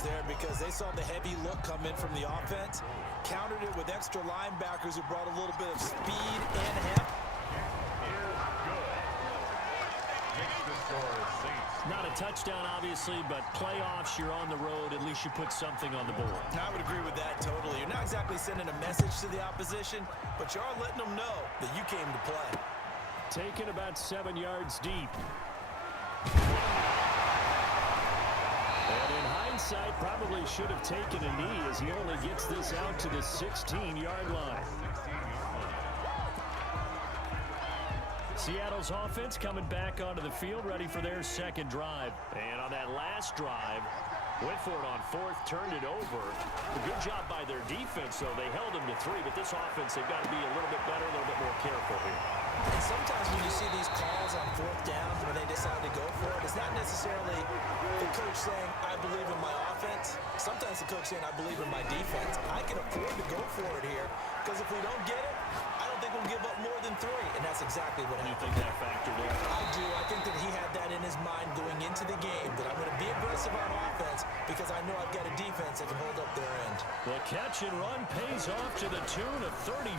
difference there because they saw the heavy look come in from the offense, countered it with extra linebackers who brought a little bit of speed and heft. Not a touchdown, obviously, but playoffs, you're on the road. At least you put something on the board. I would agree with that totally. You're not exactly sending a message to the opposition, but you are letting them know that you came to play. Taken about 7 yards deep. And in hindsight, probably should have taken a knee as he only gets this out to the 16-yard line. Seattle's offense coming back onto the field, ready for their second drive. And on that last drive, went for it on fourth, turned it over. A good job by their defense, though. They held them to 3, but this offense, they've got to be a little bit better, a little bit more careful here. And sometimes when you see these calls on fourth down, when they decide to go for it, it's not necessarily the coach saying, I believe in my offense. Sometimes the coach saying, I believe in my defense. I can afford to go for it here, because if we don't get it, I don't think we'll give up more than 3. And that's exactly what happened. You think that factored in? I do. I think that he had that in his mind going into the game, that I'm going to be aggressive on offense because I know I've got a defense that can hold up their end. The catch and run pays off to the tune of 35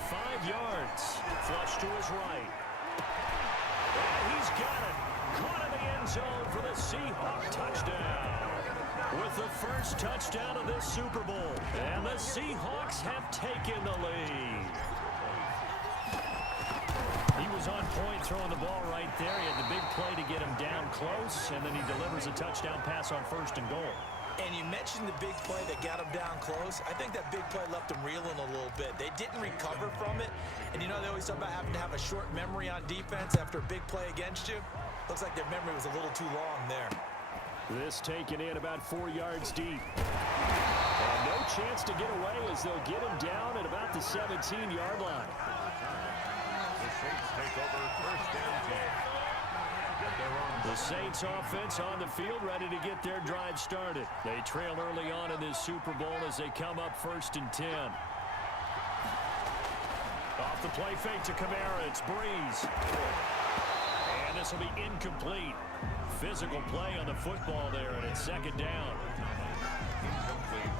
yards. Flush to his right. And he's got it. Caught in the end zone for the Seahawks touchdown. With the first touchdown of this Super Bowl. And the Seahawks have taken the lead. He was on point throwing the ball right there. He had the big play to get him down close, and then he delivers a touchdown pass on 1st and goal. And you mentioned the big play that got him down close. I think that big play left him reeling a little bit. They didn't recover from it. And you know they always talk about having to have a short memory on defense after a big play against you. Looks like their memory was a little too long there. This taken in about 4 yards deep. And no chance to get away as they'll get him down at about the 17-yard line. Saints take over 1st and 10. The Saints offense on the field ready to get their drive started. They trail early on in this Super Bowl as they come up 1st and 10. Off the play fake to Kamara, it's Breeze. And this will be incomplete. Physical play on the football there, and it's 2nd down. Incomplete.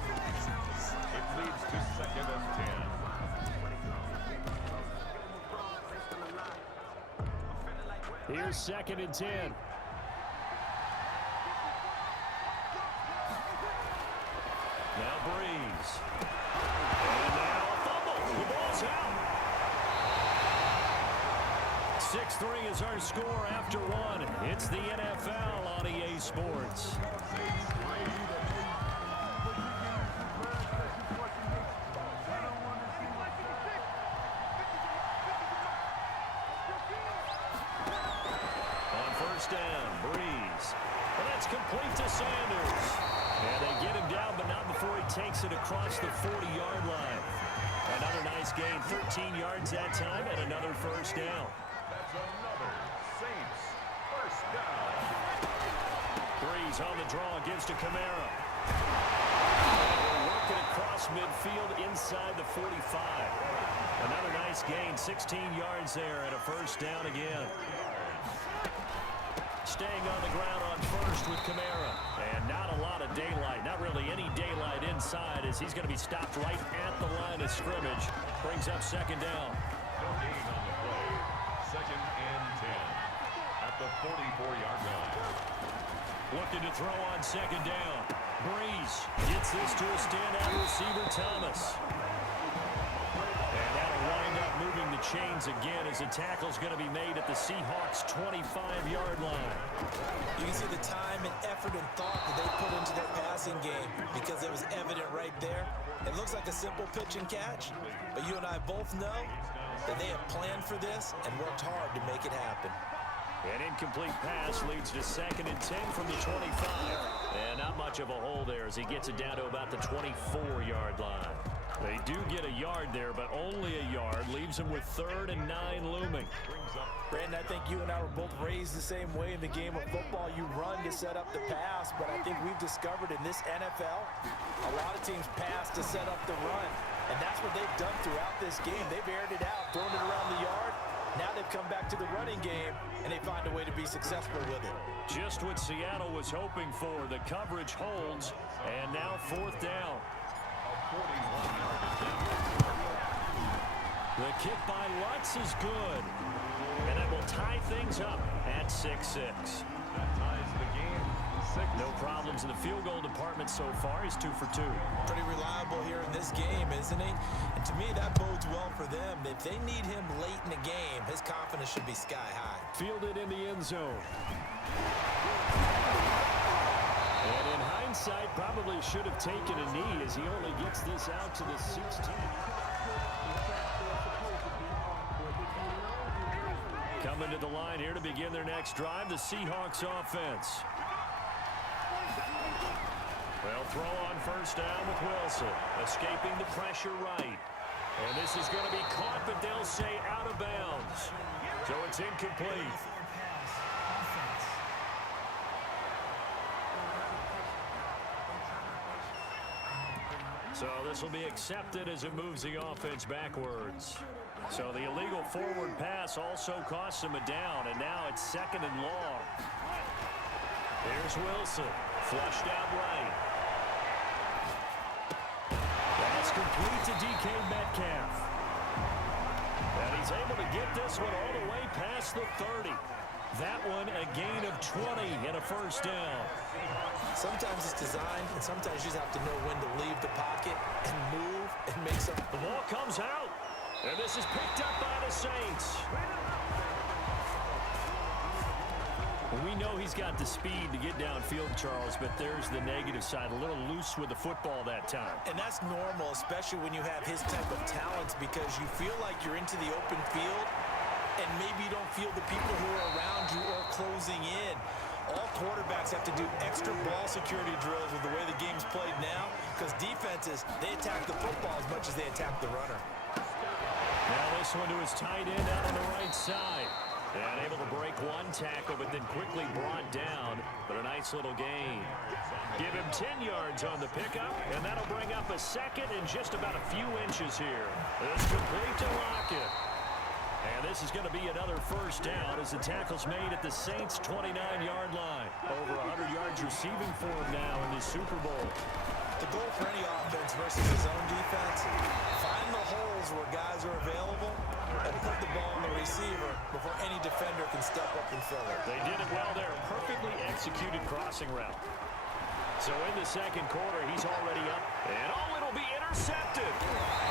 It leads to 2nd and 10. Here's 2nd and 10. Now Breeze. And now a fumble. The ball's out. 6-3 is our score after 1. It's the NFL on EA Sports. Down, Breeze. Well, that's complete to Sanders. And they get him down, but not before he takes it across the 40-yard line. Another nice gain, 13 yards that time, and another 1st down. That's another Saints 1st down. Breeze on the draw, gives to Kamara. They're working across midfield inside the 45. Another nice gain, 16 yards there, and a 1st down again. Staying on the ground on 1st with Kamara. And not a lot of daylight. Not really any daylight inside as he's going to be stopped right at the line of scrimmage. Brings up 2nd down. No gain on the play. 2nd and 10. At the 44-yard line. Looking to throw on 2nd down. Breeze gets this to a standout receiver, Thomas. And that'll wind up moving the chains again as the tackle's going to be made at the Seahawks' 25-yard line. You can see the time and effort and thought that they put into their passing game because it was evident right there. It looks like a simple pitch and catch, but you and I both know that they have planned for this and worked hard to make it happen. An incomplete pass leads to 2nd and 10 from the 25. And not much of a hole there as he gets it down to about the 24-yard line. They do get a yard there, but only a yard. Leaves them with 3rd and 9 looming. Brandon, I think you and I were both raised the same way in the game of football. You run to set up the pass, but I think we've discovered in this NFL, a lot of teams pass to set up the run. And that's what they've done throughout this game. They've aired it out, thrown it around the yard, Now they've come back to the running game, and they find a way to be successful with it. Just what Seattle was hoping for. The coverage holds, and now fourth down. The kick by Lutz is good, and that will tie things up at 6-6. That ties the game. 6. No problems in the field goal department so far. He's 2 for 2. Pretty reliable here in this game, isn't he? And to me, that bodes well for them. If they need him late in the game, his confidence should be sky high. Fielded in the end zone. And in hindsight, probably should have taken a knee as he only gets this out to the 16. Coming to the line here to begin their next drive, the Seahawks offense. They'll throw on first down with Wilson, escaping the pressure right. And this is going to be caught, but they'll say out of bounds. So it's incomplete. So this will be accepted as it moves the offense backwards. So the illegal forward pass also costs him a down, and now it's 2nd and long. Here's Wilson, flushed out right. That's complete to DK Metcalf. And he's able to get this one all the way past the 30. That one a gain of 20 and a first down. Sometimes it's designed, and sometimes you just have to know when to leave the pocket and move and make some. The ball comes out, and this is picked up by the Saints. We know he's got the speed to get downfield, Charles, but there's the negative side. A little loose with the football that time. And that's normal, especially when you have his type of talents, because you feel like you're into the open field, and maybe you don't feel the people who are around you or closing in. All quarterbacks have to do extra ball security drills with the way the game's played now, because defenses, they attack the football as much as they attack the runner. Now this one to his tight end out on the right side. And able to break one tackle, but then quickly brought down. But a nice little gain. Give him 10 yards on the pickup, and that'll bring up a second and just about a few inches here. It's complete to Lockett. And this is going to be another first down as the tackle's made at the Saints' 29-yard line. Over 100 yards receiving for him now in this Super Bowl. The goal for any offense versus his own defense, find the holes where guys are available and put the ball on the receiver before any defender can step up and fill it. They did it well there. Perfectly executed crossing route. So in the second quarter, he's already up. And it'll be intercepted.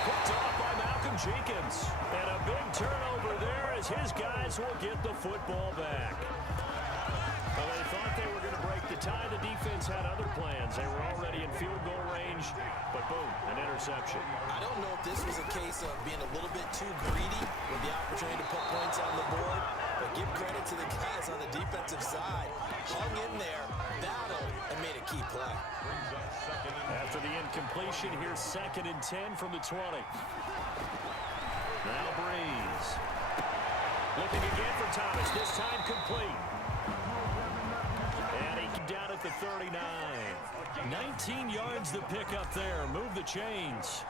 Picked off by Malcolm Jenkins. And a big turnover there as his guys will get the football back. Well, they thought they were going to break the tie. The defense had other plans. They were already in field goal range, but boom, an interception. I don't know if this was a case of being a little bit too greedy with the opportunity to put points on the board, but give credit to the guys on the defensive side. Hung in there, battled, and made a key play. After the incompletion, here's 2nd and 10 from the 20. Now Breeze. Looking again for Thomas, this time complete. And he down at the 39. 19 yards to pick up there. Move the chains.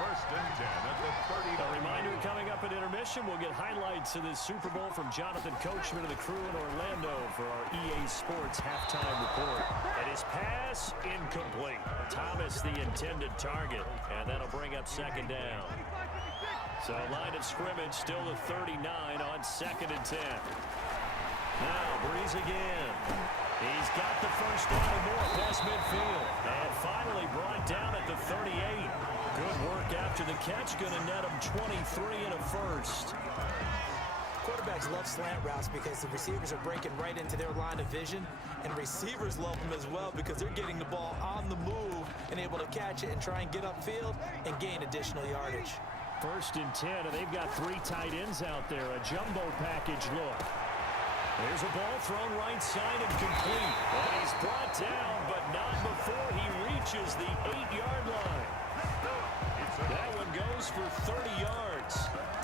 First and 10 at the 30. A reminder coming up at intermission, we'll get highlights of this Super Bowl from Jonathan Coachman and the crew in Orlando for our EA Sports halftime report. And his pass, incomplete. Thomas, the intended target, and that'll bring up 2nd down. So line of scrimmage still the 39 on 2nd and 10. Now Breeze again. He's got the first down and more past midfield. And finally brought down at the 38. Good work after the catch. Going to net him 23 and a first. Quarterbacks love slant routes because the receivers are breaking right into their line of vision, and receivers love them as well because they're getting the ball on the move and able to catch it and try and get upfield and gain additional yardage. 1st and 10, and they've got 3 tight ends out there. A jumbo package look. There's a ball thrown right side and complete. And he's brought down, but not before he reaches the 8-yard line. That one goes for 30 yards.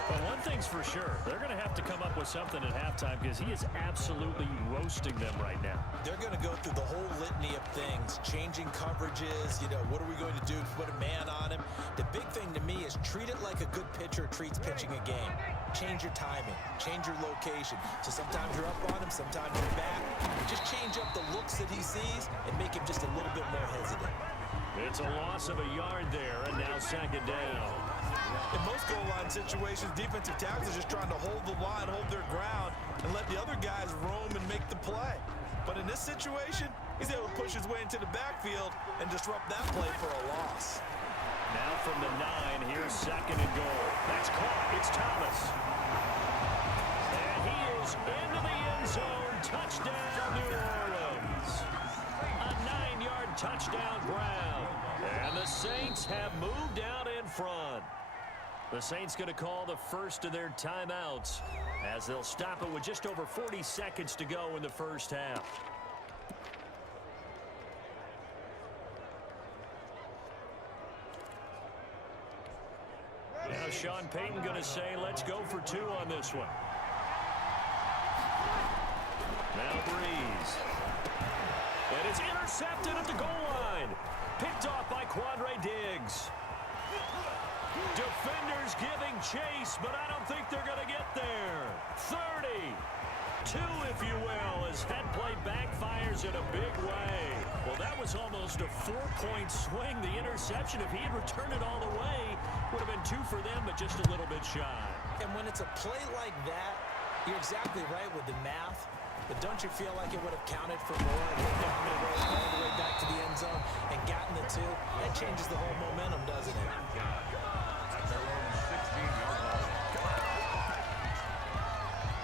But one thing's for sure, they're going to have to come up with something at halftime because he is absolutely roasting them right now. They're going to go through the whole litany of things, changing coverages, what are we going to do to put a man on him? The big thing to me is treat it like a good pitcher treats pitching a game. Change your timing, change your location. So sometimes you're up on him, sometimes you're back. Just change up the looks that he sees and make him just a little bit more hesitant. It's a loss of a yard there, and now second down. In most goal line situations, defensive tackles are just trying to hold the line, hold their ground, and let the other guys roam and make the play. But in this situation, he's able to push his way into the backfield and disrupt that play for a loss. Now from the 9, here's second and goal. That's caught. It's Thomas. And he is into the end zone. Touchdown, New Orleans. A 9-yard touchdown ground. And the Saints have moved out in front. The Saints going to call the first of their timeouts as they'll stop it with just over 40 seconds to go in the first half. Now Sean Payton going to say, let's go for 2 on this one. Now Breeze. And it's intercepted at the goal line. Picked off by Quandre Diggs. Defenders giving chase, but I don't think they're going to get there. 32, if you will, as that play backfires in a big way. Well, that was almost a 4-point swing. The interception, if he had returned it all the way, would have been 2 for them, but just a little bit shy. And when it's a play like that, you're exactly right with the math. But don't you feel like it would have counted for more and hit down the road all the way back to the end zone and gotten the 2? That changes the whole momentum, doesn't it?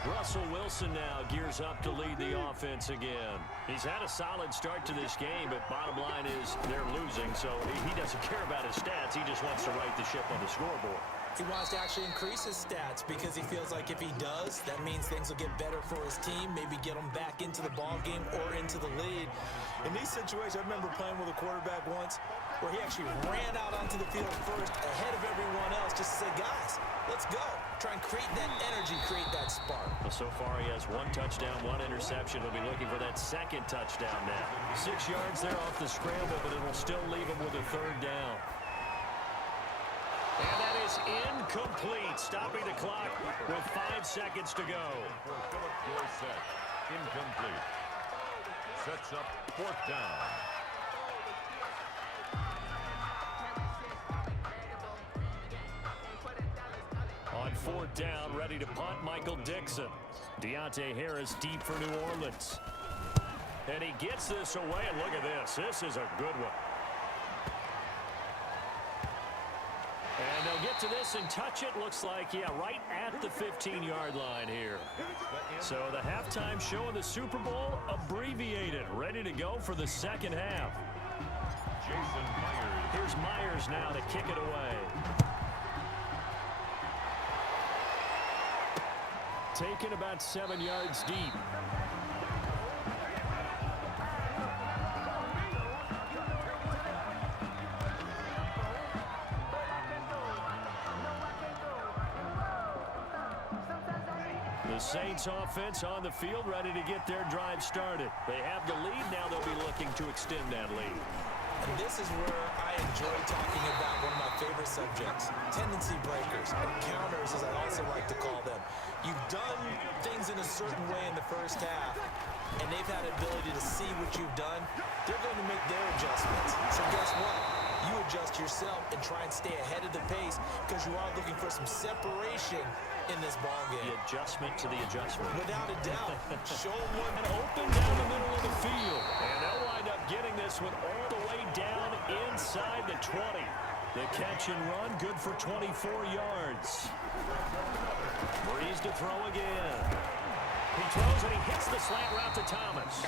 Russell Wilson now gears up to lead the offense again. He's had a solid start to this game, but bottom line is they're losing, so he doesn't care about his stats. He just wants to right the ship on the scoreboard. He wants to actually increase his stats because he feels like if he does, that means things will get better for his team, maybe get him back into the ball game or into the lead. In these situations, I remember playing with a quarterback once where he actually ran out onto the field first ahead of everyone else just to say, guys, let's go. Try and create that energy, create that spark. Well, so far he has 1 touchdown, 1 interception. He'll be looking for that second touchdown now. 6 yards there off the scramble, but it'll still leave him with a 3rd down. And that is incomplete, stopping the clock with 5 seconds to go. Philip Dorsett, incomplete. Sets up 4th down. On 4th down, ready to punt, Michael Dixon. Deontay Harris deep for New Orleans. And he gets this away, and look at this. This is a good one. And they'll get to this and touch it. Looks like, yeah, right at the 15-yard line here. So the halftime show in the Super Bowl abbreviated, ready to go for the second half. Jason Myers. Here's Myers now to kick it away. Taken about 7 yards deep. The Saints offense on the field, ready to get their drive started. They have the lead. Now they'll be looking to extend that lead. And this is where I enjoy talking about one of my favorite subjects, tendency breakers, or counters as I also like to call them. You've done things in a certain way in the first half, and they've had the ability to see what you've done. They're going to make their adjustments. So guess what? You adjust yourself and try and stay ahead of the pace because you are looking for some separation in this ball game. The adjustment to the adjustment. Without a doubt. Show them what. And open down the middle of the field. And they'll wind up getting this one all the way down inside the 20. The catch and run, good for 24 yards. Breeze to throw again. He throws and he hits the slant route to Thomas.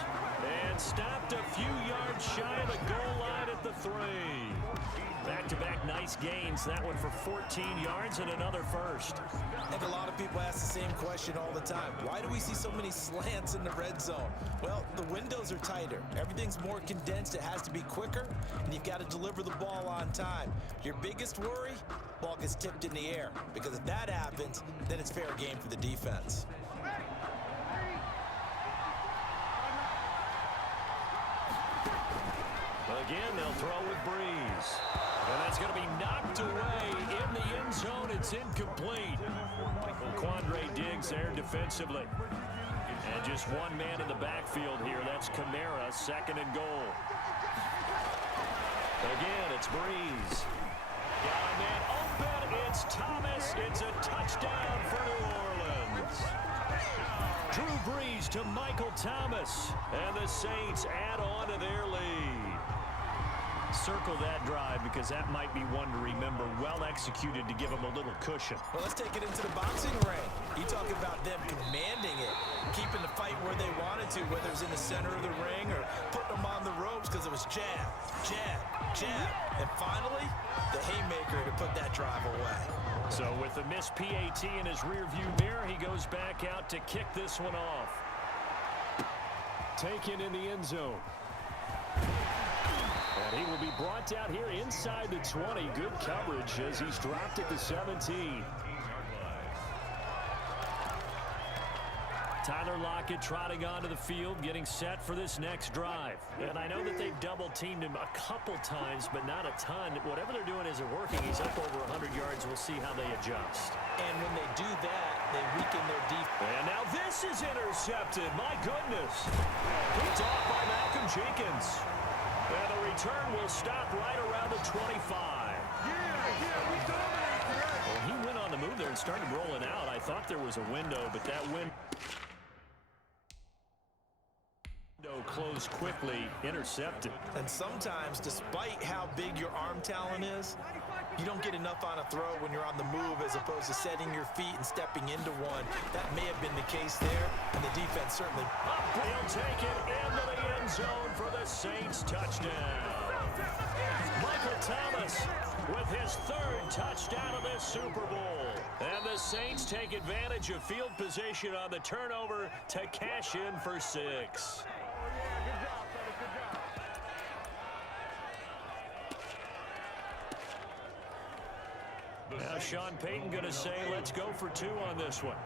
And stopped a few yards shy of the goal line at the 3. Back back-to-back nice gains. That one for 14 yards and another first. I think a lot of people ask the same question all the time. Why do we see so many slants in the red zone? Well, the windows are tighter. Everything's more condensed. It has to be quicker, and you've got to deliver the ball on time. Your biggest worry? Ball gets tipped in the air, because if that happens, then it's fair game for the defense. Again, they'll throw with Breeze. And that's going to be knocked away in the end zone. It's incomplete. Quandre Diggs there defensively. And just one man in the backfield here. That's Kamara, second and goal. Again, it's Breeze. Got a man open. It's Thomas. It's a touchdown for New Orleans. Drew Brees to Michael Thomas. And the Saints add on to their lead. Circle that drive because that might be one to remember. Well executed to give them a little cushion. Well, let's take it into the boxing ring. You talk about them commanding it, keeping the fight where they wanted to, whether it's in the center of the ring or putting them on the ropes because it was jab, jab, jab. And finally, the haymaker to put that drive away. So with the missed PAT in his rearview mirror, he goes back out to kick this one off. Taken in the end zone. And he will be brought down here inside the 20. Good coverage as he's dropped at the 17. Tyler Lockett trotting onto the field, getting set for this next drive. And I know that they've double-teamed him a couple times, but not a ton. Whatever they're doing isn't working. He's up over 100 yards. We'll see how they adjust. And when they do that, they weaken their defense. And now this is intercepted. My goodness. Picked off by Malcolm Jenkins. And the return will stop right around the 25. Well, he went on the move there and started rolling out. I thought there was a window, but that window closed quickly, intercepted. And sometimes, despite how big your arm talent is, you don't get enough on a throw when you're on the move as opposed to setting your feet and stepping into one. That may have been the case there, and the defense certainly. He'll take it into the end zone for the Saints touchdown. Michael Thomas with his third touchdown of this Super Bowl. And the Saints take advantage of field position on the turnover to cash in for 6. Now Sean Payton going to say, let's go for 2 on this one.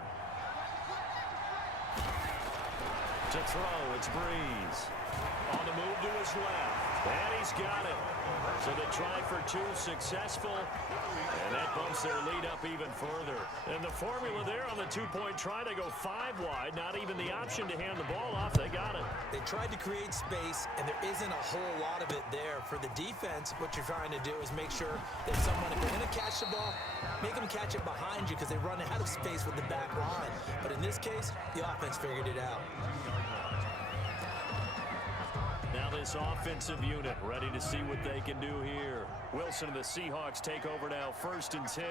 To throw, it's Breeze. On the move to his left. And he's got it. So the try for 2 successful. And that bumps their lead up even further. And the formula there on the 2-point try to go 5 wide. Not even the option to hand the ball off. They got it. They tried to create space, and there isn't a whole lot of it there. For the defense, what you're trying to do is make sure that someone, if they're going to catch the ball, make them catch it behind you because they run out of space with the back line. But in this case, the offense figured it out. Now this offensive unit ready to see what they can do here. Wilson and the Seahawks take over now, 1st and 10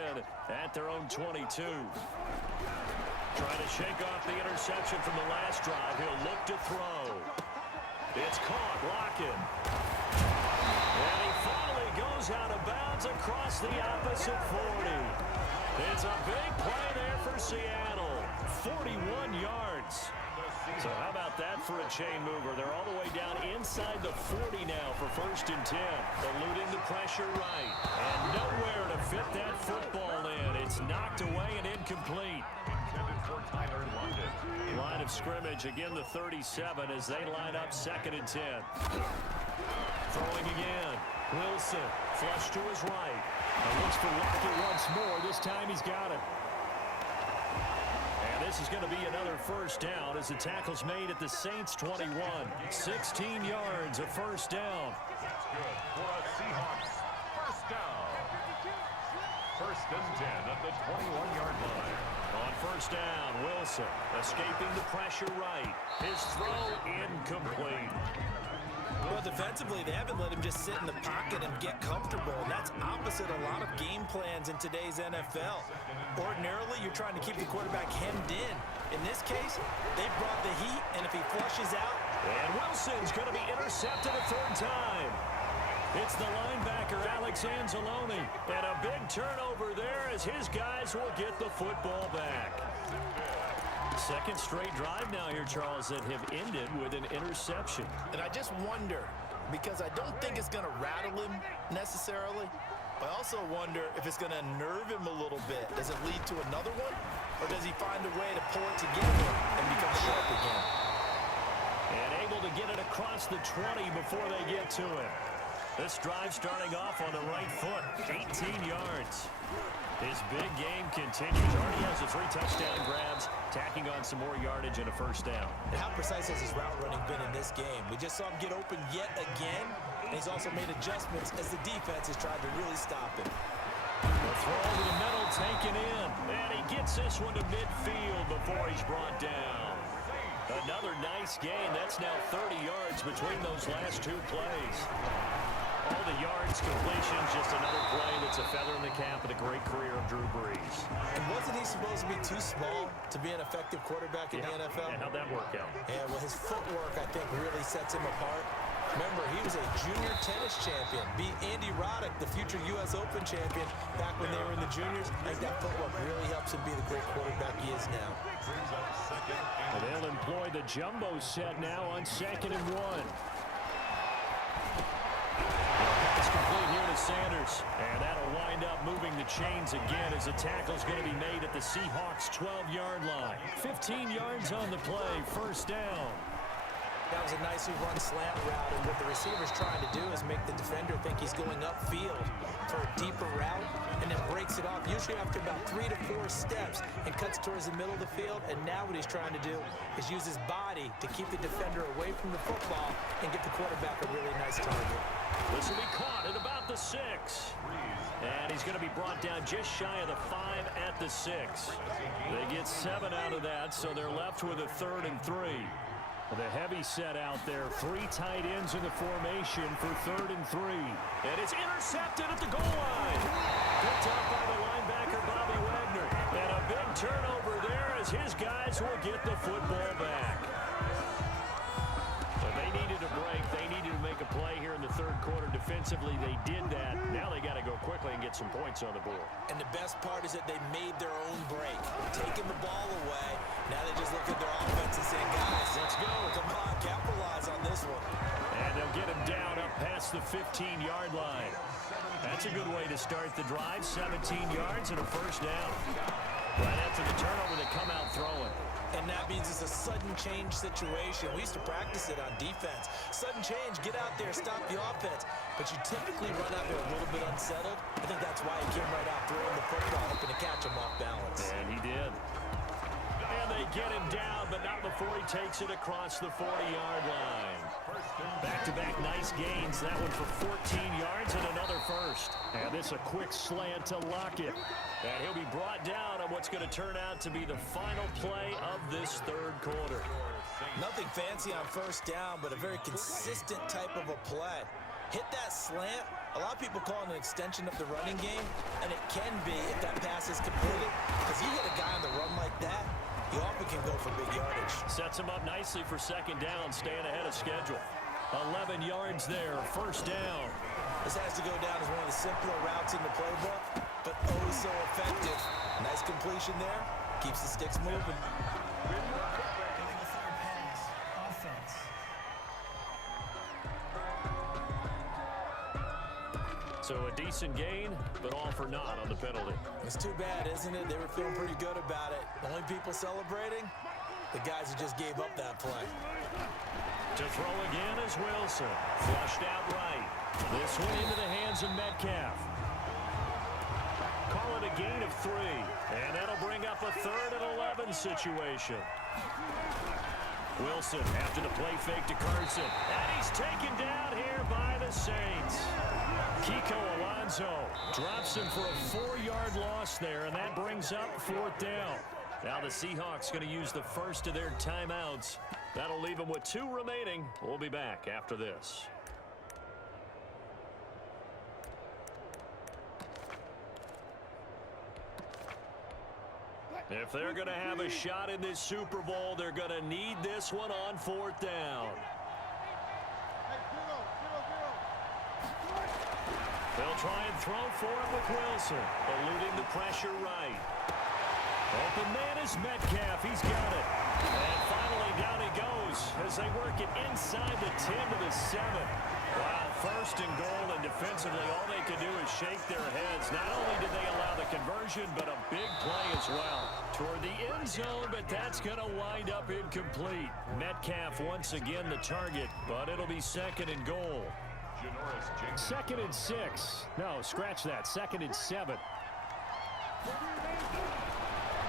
at their own 22. Trying to shake off the interception from the last drive. He'll look to throw. It's caught. Lockett. And he finally goes out of bounds across the opposite 40. It's a big play there for Seattle. 41 yards. So how about that for a chain mover? They're all the way down inside the 40 now for 1st and 10. Eluding the pressure right. And nowhere to fit that football in. It's knocked away and incomplete. Line of scrimmage, again the 37 as they line up 2nd and 10. Throwing again. Wilson, flush to his right. And looks for Lockett once more. This time he's got it. And this is going to be another 1st down as the tackle's made at the Saints 21. 16 yards, a 1st down. That's good for a Seahawks 1st down. 1st and 10 at the 21-yard line. On 1st down, Wilson escaping the pressure right. His throw incomplete. Well, defensively, they haven't let him just sit in the pocket and get comfortable, and that's opposite a lot of game plans in today's NFL. Ordinarily, you're trying to keep the quarterback hemmed in. In this case, they brought the heat, and if he flushes out... And Wilson's going to be intercepted a 3rd time. It's the linebacker, Alex Anzalone. And a big turnover there as his guys will get the football back. Second straight drive now here, Charles, that have ended with an interception. And I just wonder, because I don't think it's going to rattle him necessarily, but I also wonder if it's going to unnerve him a little bit. Does it lead to another one? Or does he find a way to pull it together and become sharp again? And able to get it across the 20 before they get to it. This drive starting off on the right foot, 18 yards. His big game continues. Already has the 3 touchdown grabs, tacking on some more yardage and a first down. And how precise has his route running been in this game? We just saw him get open yet again, and he's also made adjustments as the defense has tried to really stop him. The throw over the middle taken in, and he gets this one to midfield before he's brought down. Another nice gain. That's now 30 yards between those last 2 plays. All the yards, completions, just another play that's a feather in the cap of the great career of Drew Brees. And wasn't he supposed to be too small to be an effective quarterback in the NFL? And how'd that work out? Yeah, well, his footwork, I think, really sets him apart. Remember, he was a junior tennis champion, beat Andy Roddick, the future U.S. Open champion, back when they were in the juniors. I think that footwork really helps him be the great quarterback he is now. And they'll employ the jumbo set now on 2nd and 1. Pass complete here to Sanders. And that'll wind up moving the chains again as the tackle's going to be made at the Seahawks' 12-yard line. 15 yards on the play, first down. That was a nicely run slant route, and what the receiver's trying to do is make the defender think he's going upfield for a deeper route, and then breaks it off, usually after about 3 to 4 steps, and cuts towards the middle of the field. And now what he's trying to do is use his body to keep the defender away from the football and get the quarterback a really nice target. This will be caught at about the 6. And he's going to be brought down just shy of the 5 at the 6. They get 7 out of that, so they're left with a 3rd and 3. The heavy set out there, 3 tight ends in the formation for 3rd and 3. And it's intercepted at the goal line. Picked up by the linebacker, Bobby Wagner. And a big turnover there as his guys will get the football back. But they needed a break. They needed to make a play here in the 3rd quarter. Defensively, they did that. Now they got to go quickly and get some points on the board. And the best part is that they made their own break, taking the ball away. Now they just look at their offense and saying, guys, let's go. Come on, capitalize on this one. And they'll get him down up past the 15-yard line. That's a good way to start the drive. 17 yards and a first down. Right after the turnover, they come out throwing. And that means it's a sudden change situation. We used to practice it on defense. Sudden change, get out there, stop the offense. But you typically run out there a little bit unsettled. I think that's why he came right out throwing the football, hoping to catch him off balance. And he did. And they get him down, but not before he takes it across the 40-yard line. Back-to-back nice gains. That one for 14 yards and another first. And this a quick slant to Lockett. And he'll be brought down on what's going to turn out to be the final play of this 3rd quarter. Nothing fancy on first down, but a very consistent type of a play. Hit that slant. A lot of people call it an extension of the running game, and it can be if that pass is completed. Because you hit a guy on the run like that, you often can go for big yardage. Sets him up nicely for 2nd down, staying ahead of schedule. 11 yards there, first down. This has to go down as one of the simpler routes in the playbook, but oh so effective. Nice completion there. Keeps the sticks moving. So a decent gain, but all for naught on the penalty. It's too bad, isn't it? They were feeling pretty good about it. The only people celebrating, the guys who just gave up that play. To throw again is Wilson. Flushed out right. This one into the hands of Metcalf. Call it a gain of 3. And that'll bring up a 3rd and 11 situation. Wilson after the play fake to Carson. And he's taken down here by the Saints. Kiko Alonso drops him for a 4-yard loss there, and that brings up 4th down. Now the Seahawks going to use the first of their timeouts. That'll leave them with 2 remaining. We'll be back after this. If they're going to have a shot in this Super Bowl, they're going to need this one on 4th down. They'll try and throw for it with Wilson, eluding the pressure right. Open man is Metcalf. He's got it. And finally down he goes as they work it inside the 10 to the 7. Wow, first and goal, and defensively all they can do is shake their heads. Not only did they allow the conversion, but a big play as well toward the end zone, but that's going to wind up incomplete. Metcalf once again the target, but it'll be second and goal. Second and 6. No, scratch that. Second and 7.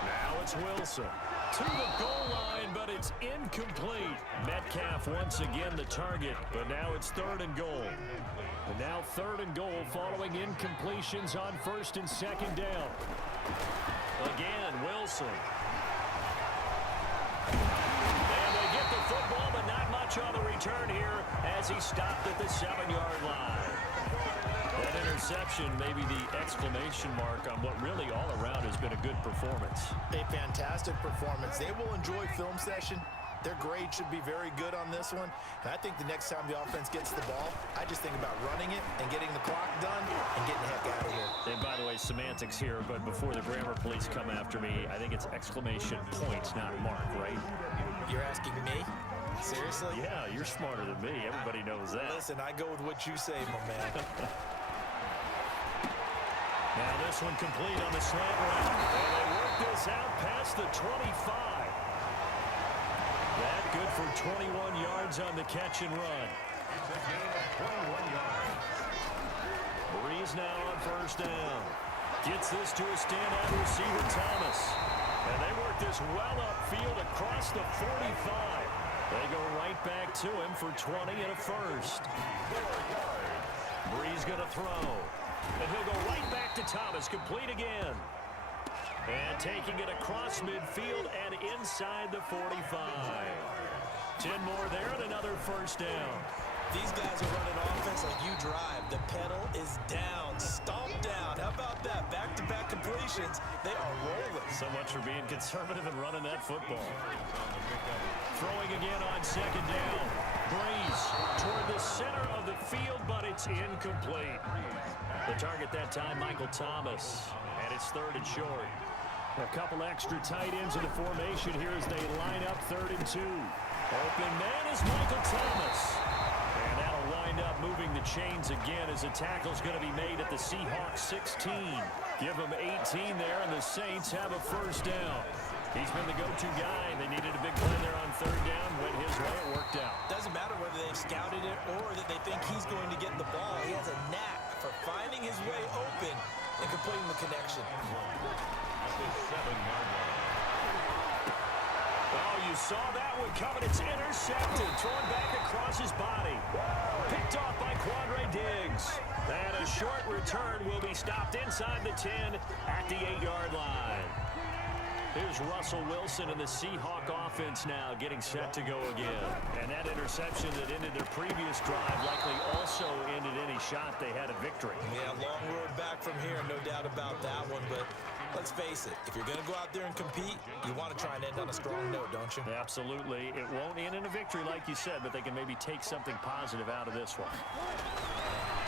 Now it's Wilson to the goal line, but it's incomplete. Metcalf once again the target, but now it's third and goal. And now third and goal following incompletions on first and second down. Again, Wilson. And they get the football, but not much on the return here as he stopped at the 7-yard line. That interception may be the exclamation mark on what really all around has been a good performance. A fantastic performance. They will enjoy film session. Their grade should be very good on this one. And I think the next time the offense gets the ball, I just think about running it and getting the clock done and getting the heck out of here. And by the way, semantics here, but before the grammar police come after me, I think it's exclamation points, not mark, right? You're asking me? Seriously? Yeah, you're smarter than me. Everybody knows that. Listen, I go with what you say, my man. Now this one complete on the slant route. And they work this out past the 25. That good for 21 yards on the catch and run. It's a gain of 21 yards. Breeze now on first down. Gets this to a standout receiver, Thomas. And they work this well upfield across the 45. They go right back to him for 20 and a first. Breeze going to throw. And he'll go right back to Thomas, complete again. And taking it across midfield and inside the 45. 10 more there and another first down. These guys are running offense like you drive. The pedal is down, stomped down. How about that? Back-to-back completions. They are rolling. So much for being conservative and running that football. Throwing again on second down. Breeze toward the center of the field, but it's incomplete. The target that time, Michael Thomas. And it's third and short. A couple extra tight ends in the formation here as they line up third and 2. Open man is Michael Thomas. And that'll wind up moving the chains again as the tackle's going to be made at the Seahawks 16. Give them 18 there, and the Saints have a first down. He's been the go-to guy. They needed a big play there on third down. Went his way. It worked out. Doesn't matter whether they've scouted it or that they think he's going to get the ball. He has a knack for finding his way open and completing the connection. Oh, you saw that one coming. It's intercepted. Thrown back across his body. Picked off by Quandre Diggs. And a short return will be stopped inside the 10 at the 8-yard line. Here's Russell Wilson and the Seahawk offense now getting set to go again. And that interception that ended their previous drive likely also ended any shot they had at victory. Yeah, long road back from here, no doubt about that one. But let's face it, if you're going to go out there and compete, you want to try and end on a strong note, don't you? Absolutely. It won't end in a victory like you said, but they can maybe take something positive out of this one.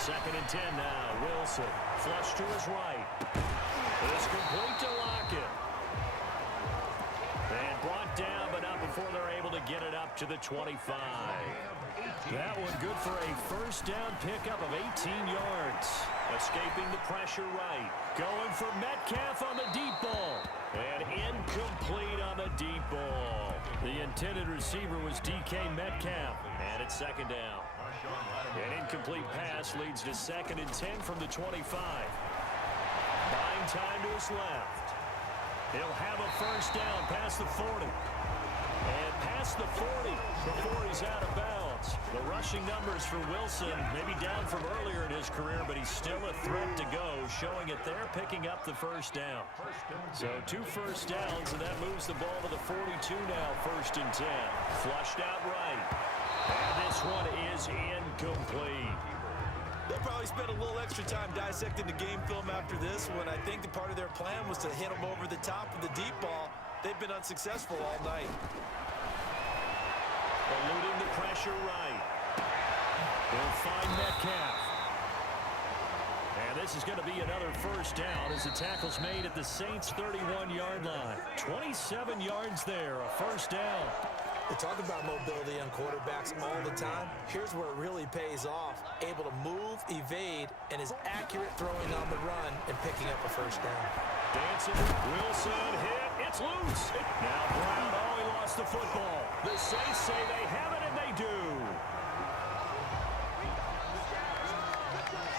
Second and 10 now. Wilson, flush to his right. It's complete to Lockett. And brought down, but not before they're able to get it up to the 25. That one good for a first down pickup of 18 yards. Escaping the pressure right. Going for Metcalf on the deep ball. And incomplete on the deep ball. The intended receiver was DK Metcalf. And it's second down. An incomplete pass leads to second and 10 from the 25. Buying time to his left. He'll have a first down past the 40. And past the 40 before he's out of bounds. The rushing numbers for Wilson maybe down from earlier in his career, but he's still a threat to go, showing it there, picking up the first down. So 2 first downs, and that moves the ball to the 42 now, first and 10. Flushed out right. And this one is incomplete. They'll probably spend a little extra time dissecting the game film after this one. I think the part of their plan was to hit them over the top of the deep ball. They've been unsuccessful all night. Eluding the pressure right. They'll find Metcalf. And this is going to be another first down as the tackle's made at the Saints' 31-yard line. 27 yards there, a first down. We talk about mobility on quarterbacks all the time. Here's where it really pays off. Able to move, evade, and is accurate throwing on the run and picking up a first down. Dancing, Wilson hit, it's loose. Now Brown, he lost the football. The Saints say they have it, and they do.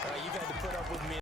All right, you've had to put up with me